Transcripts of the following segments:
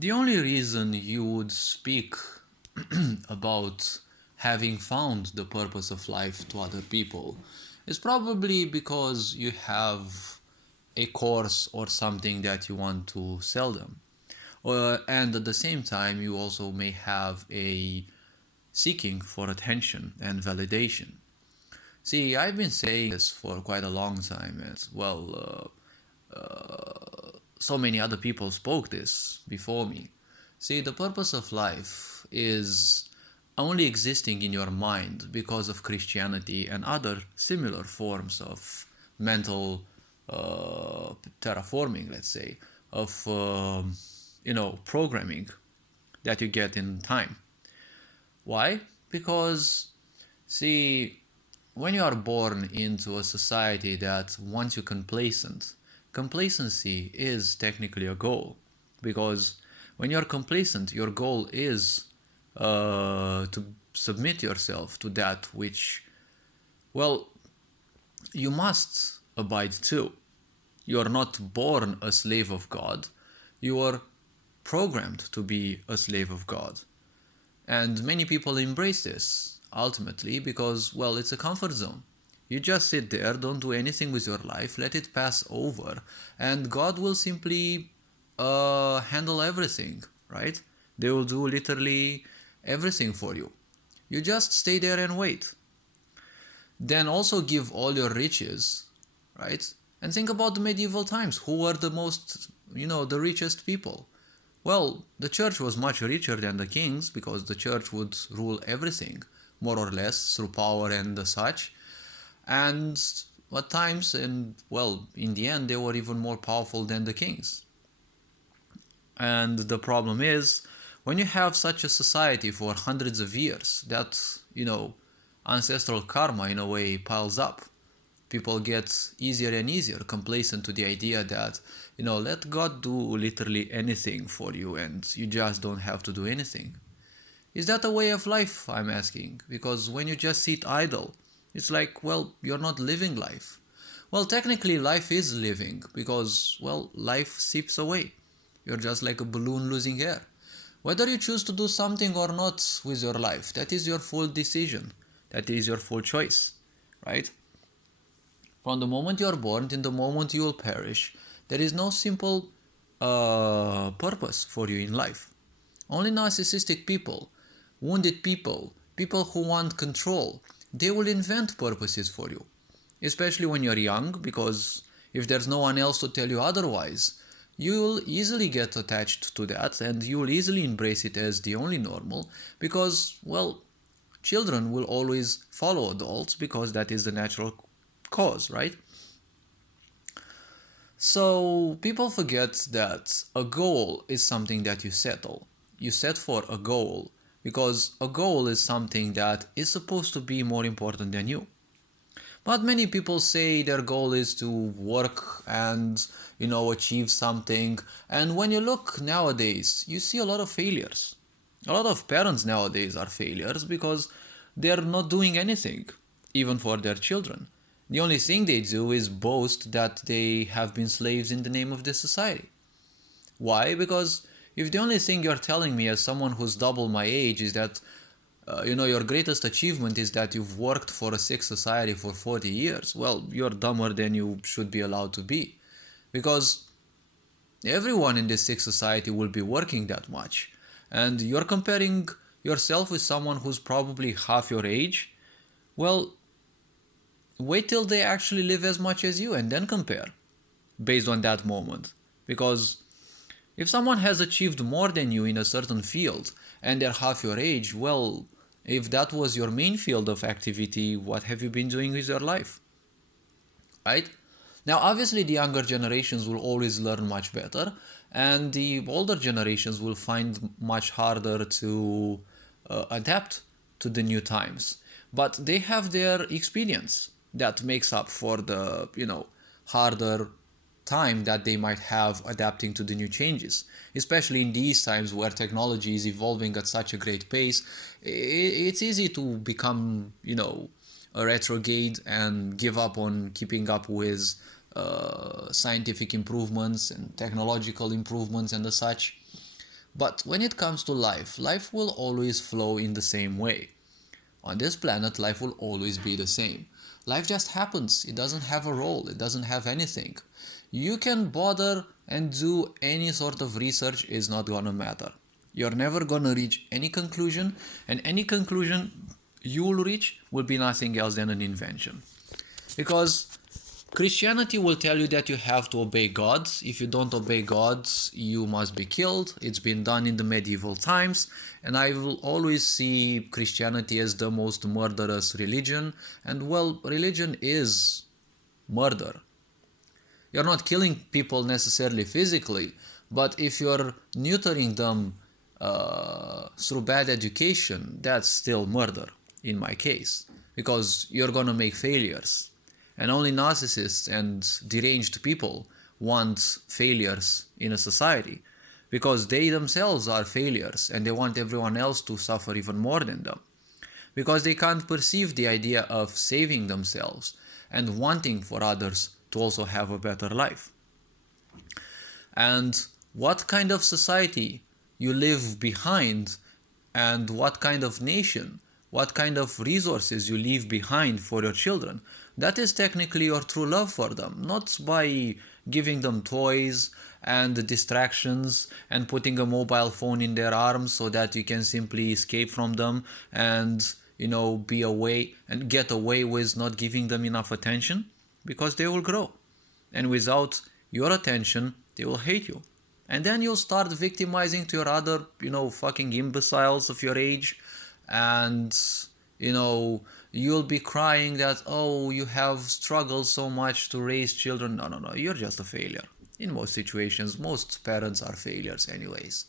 The only reason you would speak about having found the purpose of life to other people is probably because you have a course or something that you want to sell them. And at the same time, you also may have a seeking for attention and validation. See, I've been saying this for quite a long time, and so many other people spoke this before me. See, the purpose of life is only existing in your mind because of Christianity and other similar forms of mental terraforming, let's say, of programming that you get in time. Why? Because, see, when you are born into a society that wants you complacent, complacency is technically a goal. Because when you're complacent, your goal is to submit yourself to that which, well, you must abide to. You are not born a slave of God, you are programmed to be a slave of God. And many people embrace this ultimately because, well, it's a comfort zone. You just sit there, don't do anything with your life, let it pass over, and God will simply handle everything, right? They will do literally everything for you. You just stay there and wait. Then also give all your riches, right? And think about the medieval times. Who were the most, the richest people? Well, the church was much richer than the kings because the church would rule everything, more or less, through power and such. And at times, and well, in the end, they were even more powerful than the kings. And the problem is, when you have such a society for hundreds of years, that, ancestral karma in a way piles up. People get easier and easier complacent to the idea that, let God do literally anything for you and you just don't have to do anything. Is that a way of life, I'm asking? Because when you just sit idle, it's like, well, you're not living life. Well, technically life is living because, well, life seeps away. You're just like a balloon losing air. Whether you choose to do something or not with your life, that is your full decision. That is your full choice, right? From the moment you are born till the moment you will perish, there is no simple purpose for you in life. Only narcissistic people, wounded people, people who want control, they will invent purposes for you. Especially when you're young, because if there's no one else to tell you otherwise, you'll easily get attached to that and you'll easily embrace it as the only normal because, well, children will always follow adults because that is the natural cause, right? So people forget that a goal is something that you settle. You set for a goal because a goal is something that is supposed to be more important than you. But many people say their goal is to work and, achieve something. And when you look nowadays, you see a lot of failures. A lot of parents nowadays are failures because they're not doing anything, even for their children. The only thing they do is boast that they have been slaves in the name of this society. Why? Because if the only thing you're telling me as someone who's double my age is that your greatest achievement is that you've worked for a sick society for 40 years, well, you're dumber than you should be allowed to be. Because everyone in this sick society will be working that much. And you're comparing yourself with someone who's probably half your age. Well, wait till they actually live as much as you and then compare based on that moment. Because if someone has achieved more than you in a certain field and they're half your age, well, if that was your main field of activity, what have you been doing with your life? Right? Now, obviously, the younger generations will always learn much better, and the older generations will find much harder to adapt to the new times. But they have their experience that makes up for the, harder time that they might have adapting to the new changes, especially in these times where technology is evolving at such a great pace. It's easy to become, a retrograde and give up on keeping up with scientific improvements and technological improvements and the such. But when it comes to life, life will always flow in the same way. On this planet, life will always be the same. Life just happens. It doesn't have a role. It doesn't have anything. You can bother and do any sort of research, is not gonna matter. You're never gonna reach any conclusion, and any conclusion you will reach will be nothing else than an invention. Because Christianity will tell you that you have to obey gods. If you don't obey gods, you must be killed. It's been done in the medieval times, and I will always see Christianity as the most murderous religion. And well, religion is murder. You're not killing people necessarily physically, but if you're neutering them through bad education, that's still murder in my case, because you're gonna make failures. And only narcissists and deranged people want failures in a society, because they themselves are failures and they want everyone else to suffer even more than them, because they can't perceive the idea of saving themselves and wanting for others to also have a better life. And what kind of society you live behind, and what kind of nation, what kind of resources you leave behind for your children, that is technically your true love for them. Not by giving them toys and distractions and putting a mobile phone in their arms so that you can simply escape from them and, be away and get away with not giving them enough attention, because they will grow. And without your attention, they will hate you. And then you'll start victimizing to your other, fucking imbeciles of your age, and you'll be crying that, oh, you have struggled so much to raise children. No, you're just a failure. In most situations, most parents are failures anyways.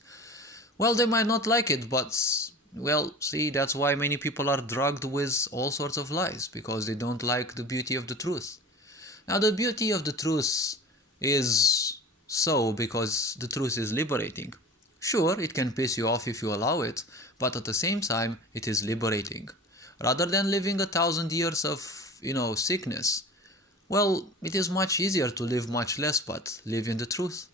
Well, they might not like it, but, well, see, that's why many people are drugged with all sorts of lies, because they don't like the beauty of the truth. Now, the beauty of the truth is so because the truth is liberating. Sure, it can piss you off if you allow it, but at the same time, it is liberating. Rather than living 1,000 years of, sickness, well, it is much easier to live much less, but live in the truth.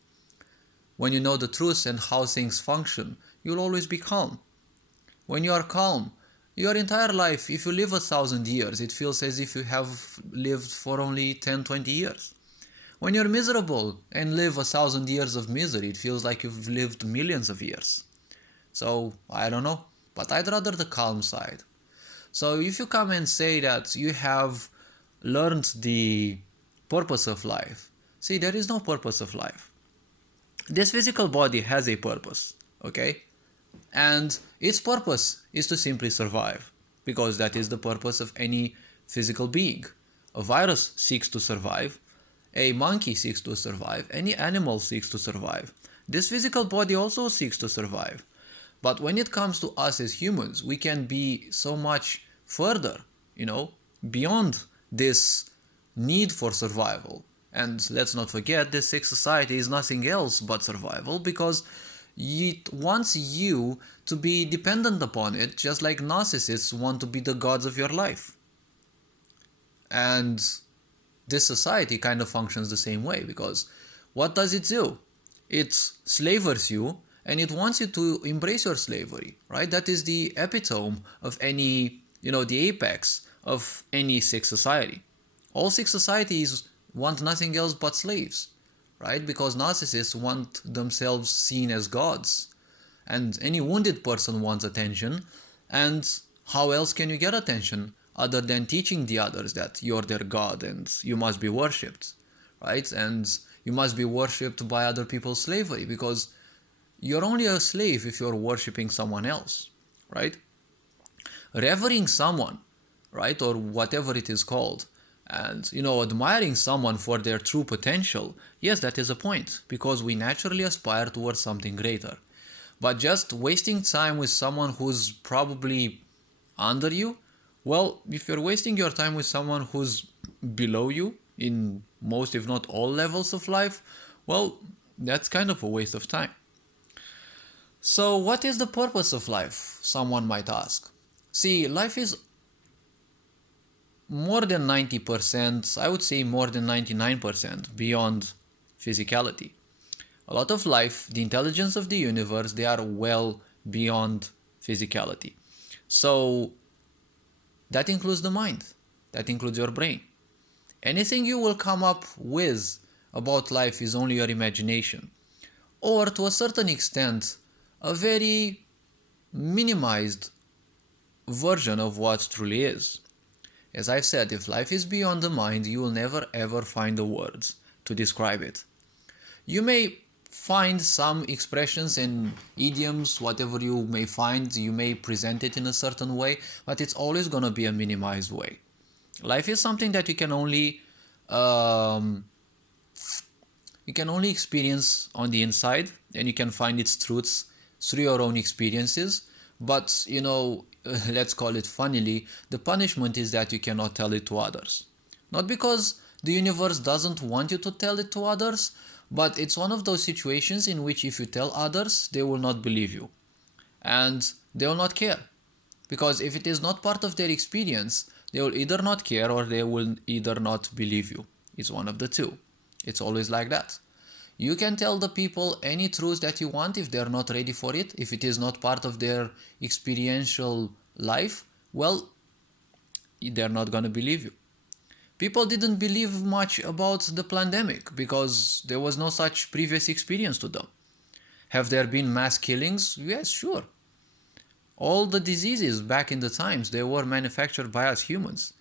When you know the truth and how things function, you'll always be calm. When you are calm, your entire life, if you live 1,000 years, it feels as if you have lived for only 10, 20 years. When you're miserable and live 1,000 years of misery, it feels like you've lived millions of years. So, I don't know, but I'd rather the calm side. So if you come and say that you have learned the purpose of life, see, there is no purpose of life. This physical body has a purpose, okay? And its purpose is to simply survive, because that is the purpose of any physical being. A virus seeks to survive, a monkey seeks to survive, any animal seeks to survive. This physical body also seeks to survive. But when it comes to us as humans, we can be so much further, beyond this need for survival. And let's not forget, this sick society is nothing else but survival, because it wants you to be dependent upon it, just like narcissists want to be the gods of your life. And this society kind of functions the same way, because what does it do? It slavers you, and it wants you to embrace your slavery, right? That is the epitome of any, the apex of any sick society. All sick societies want nothing else but slaves, right? Because narcissists want themselves seen as gods. And any wounded person wants attention. And how else can you get attention other than teaching the others that you're their god and you must be worshipped, right? And you must be worshipped by other people's slavery, because you're only a slave if you're worshipping someone else, right? Revering someone, right, or whatever it is called, and, admiring someone for their true potential, yes, that is a point, because we naturally aspire towards something greater. But just wasting time with someone who's probably under you, well, if you're wasting your time with someone who's below you in most, if not all levels of life, well, that's kind of a waste of time. So what is the purpose of life? Someone might ask. See, life is more than 90%, I would say more than 99% beyond physicality. A lot of life, the intelligence of the universe, they are well beyond physicality. So that includes the mind, that includes your brain. Anything you will come up with about life is only your imagination, or to a certain extent, a very minimized version of what truly is. As I've said, if life is beyond the mind, you will never ever find the words to describe it. You may find some expressions and idioms, whatever you may find, you may present it in a certain way, but it's always going to be a minimized way. Life is something that um, you can only experience on the inside, and you can find its truths through your own experiences. But let's call it funnily, the punishment is that you cannot tell it to others. Not because the universe doesn't want you to tell it to others, but it's one of those situations in which if you tell others, they will not believe you. And they will not care. Because if it is not part of their experience, they will either not care or they will either not believe you. It's one of the two. It's always like that. You can tell the people any truth that you want if they're not ready for it. If it is not part of their experiential life, well, they're not going to believe you. People didn't believe much about the pandemic because there was no such previous experience to them. Have there been mass killings? Yes, sure. All the diseases back in the times, they were manufactured by us humans.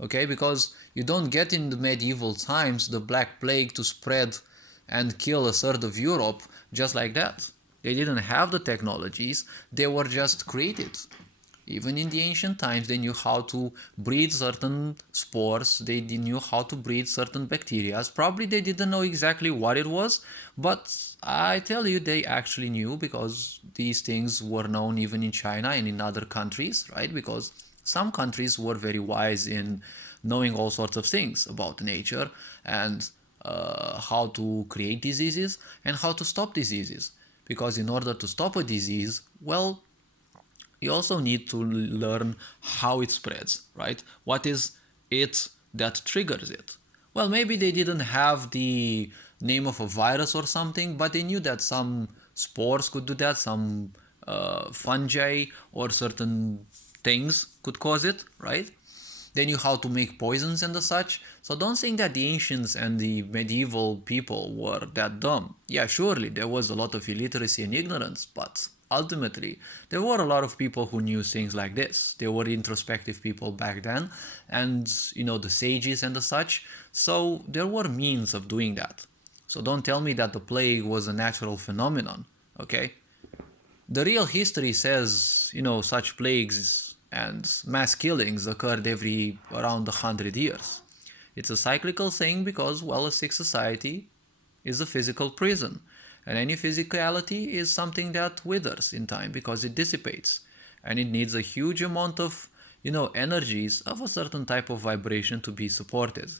Okay, because you don't get in the medieval times the Black Plague to spread and kill a third of Europe just like that. They didn't have the technologies, they were just created. Even in the ancient times, they knew how to breed certain spores, they knew how to breed certain bacteria. Probably they didn't know exactly what it was, but I tell you, they actually knew because these things were known even in China and in other countries, right? Because some countries were very wise in knowing all sorts of things about nature and how to create diseases and how to stop diseases. Because in order to stop a disease, well, you also need to learn how it spreads, right? What is it that triggers it? Well, maybe they didn't have the name of a virus or something, but they knew that some spores could do that, some fungi or certain things could cause it, right? They knew how to make poisons and the such. So don't think that the ancients and the medieval people were that dumb. Yeah, surely there was a lot of illiteracy and ignorance, but ultimately there were a lot of people who knew things like this. There were introspective people back then, and the sages and the such. So there were means of doing that. So don't tell me that the plague was a natural phenomenon, okay? The real history says, such plagues and mass killings occurred every around 100 years. It's a cyclical thing because, well, a sick society is a physical prison. And any physicality is something that withers in time because it dissipates. And it needs a huge amount of, energies of a certain type of vibration to be supported.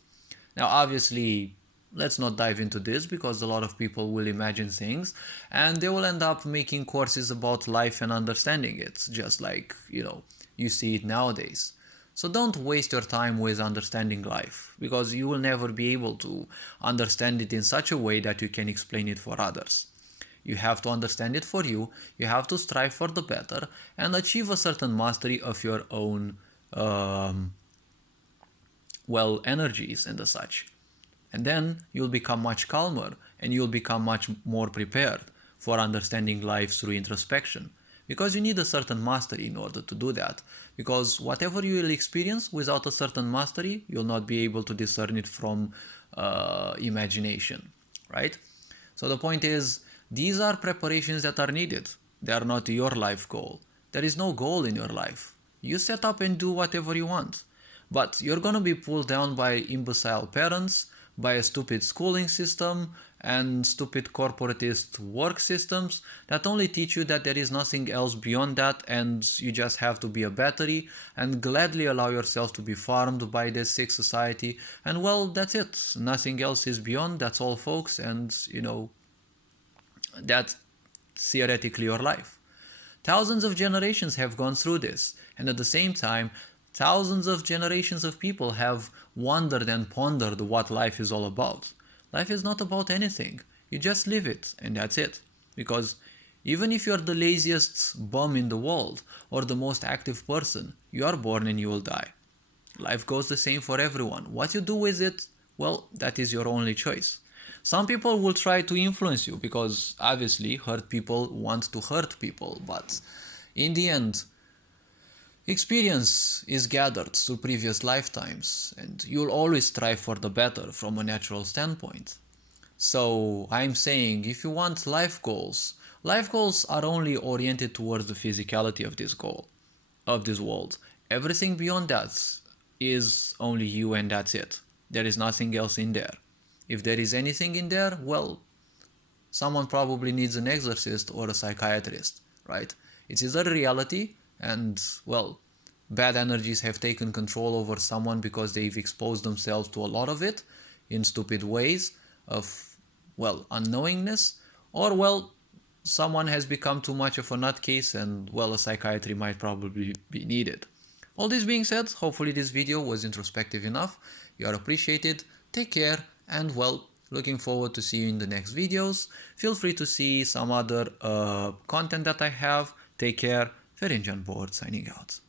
Now, obviously, let's not dive into this because a lot of people will imagine things and they will end up making courses about life and understanding it, just like, you see it nowadays. So don't waste your time with understanding life because you will never be able to understand it in such a way that you can explain it for others. You have to understand it for you, you have to strive for the better and achieve a certain mastery of your own, energies and the such. And then you'll become much calmer and you'll become much more prepared for understanding life through introspection. Because you need a certain mastery in order to do that. Because whatever you will experience without a certain mastery, you'll not be able to discern it from imagination, right? So the point is, these are preparations that are needed. They are not your life goal. There is no goal in your life. You set up and do whatever you want. But you're gonna be pulled down by imbecile parents, by a stupid schooling system and stupid corporatist work systems that only teach you that there is nothing else beyond that and you just have to be a battery and gladly allow yourself to be farmed by this sick society. And well, that's it. Nothing else is beyond. That's all, folks. And that's theoretically your life. Thousands of generations have gone through this, and at the same time, thousands of generations of people have wondered and pondered what life is all about. Life is not about anything. You just live it, and that's it. Because even if you're the laziest bum in the world or the most active person, you are born and you will die. Life goes the same for everyone. What you do with it, well, that is your only choice. Some people will try to influence you because obviously hurt people want to hurt people, but in the end, experience is gathered through previous lifetimes, and you'll always strive for the better from a natural standpoint. So I'm saying if you want life goals are only oriented towards the physicality of this goal, of this world. Everything beyond that is only you and that's it. There is nothing else in there. If there is anything in there, well, someone probably needs an exorcist or a psychiatrist, right? It's either reality and, well, bad energies have taken control over someone because they've exposed themselves to a lot of it in stupid ways of, well, unknowingness, or, well, someone has become too much of a nutcase and, well, a psychiatry might probably be needed. All this being said, hopefully this video was introspective enough. You are appreciated. Take care, and, well, looking forward to see you in the next videos. Feel free to see some other content that I have. Take care. Ferinjan Board signing out.